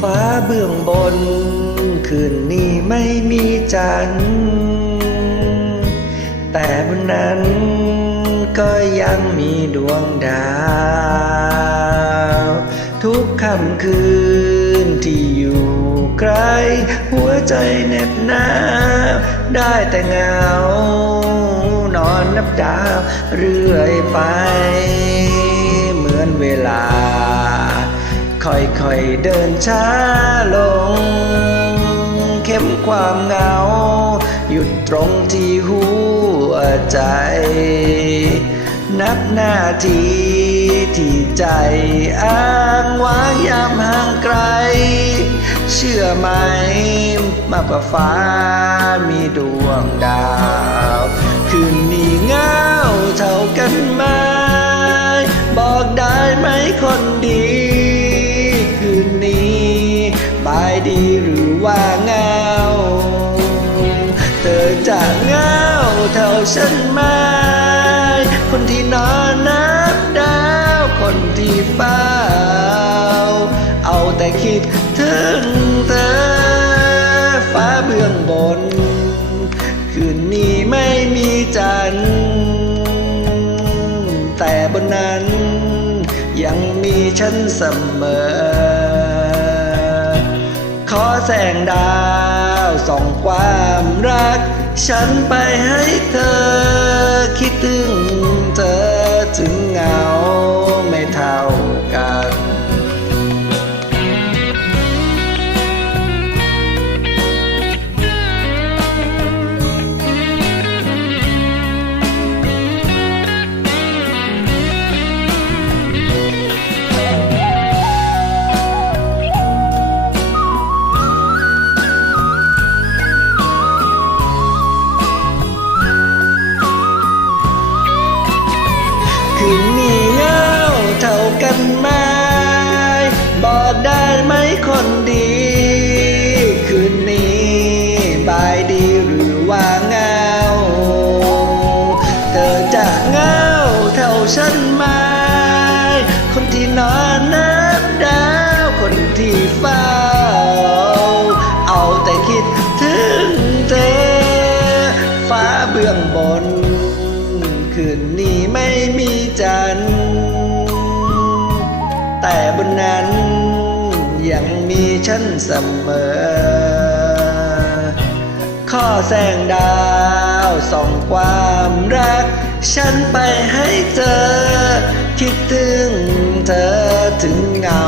ฟ้าเบื้องบน คืนนี้ไม่มีจันทร์แต่บนนั้นก็ยังมีดวงดาว ทุกค่ำคืนที่อยู่ไกล หัวใจเหน็บหนาวได้แต่เงานอนนับดาว เรื่อยไป เหมือนเวลา ค่อยๆเดินช้าลง เข้มความเหงา หยุดตรงที่หัวใจ นับหน้าทีที่ใจอ้างว้างยามห่างไกล เชื่อไหมมากกว่าฟ้ามีดวงดาว คืนนี้เหงาเท่ากันไหมบอกได้ไหมคนดี ว่าเงา เธอจะเงาเท่าฉันไหมคนที่นอนนับดาวคนที่เฝ้า เอาแต่คิดถึงเธอ ฟ้าเบื้องบน คืนนี้ไม่มีจันทร์แต่บนนั้นยังมีฉันเสมอ ขอแสงดาวส่องความรัก ฉันไปให้เธอคิดถึงเธอถึงเงา นอนนับดาวคนที่เฝ้า เอาแต่คิดถึงเธอ ฟ้าเบื้องบน คืนนี้ไม่มีจัน แต่บนนั้นยังมีฉันเสมอ ข้อแสงดาวส่องความรัก ฉันไปให้เธอ คิดถึงเธอ ถึงเหงา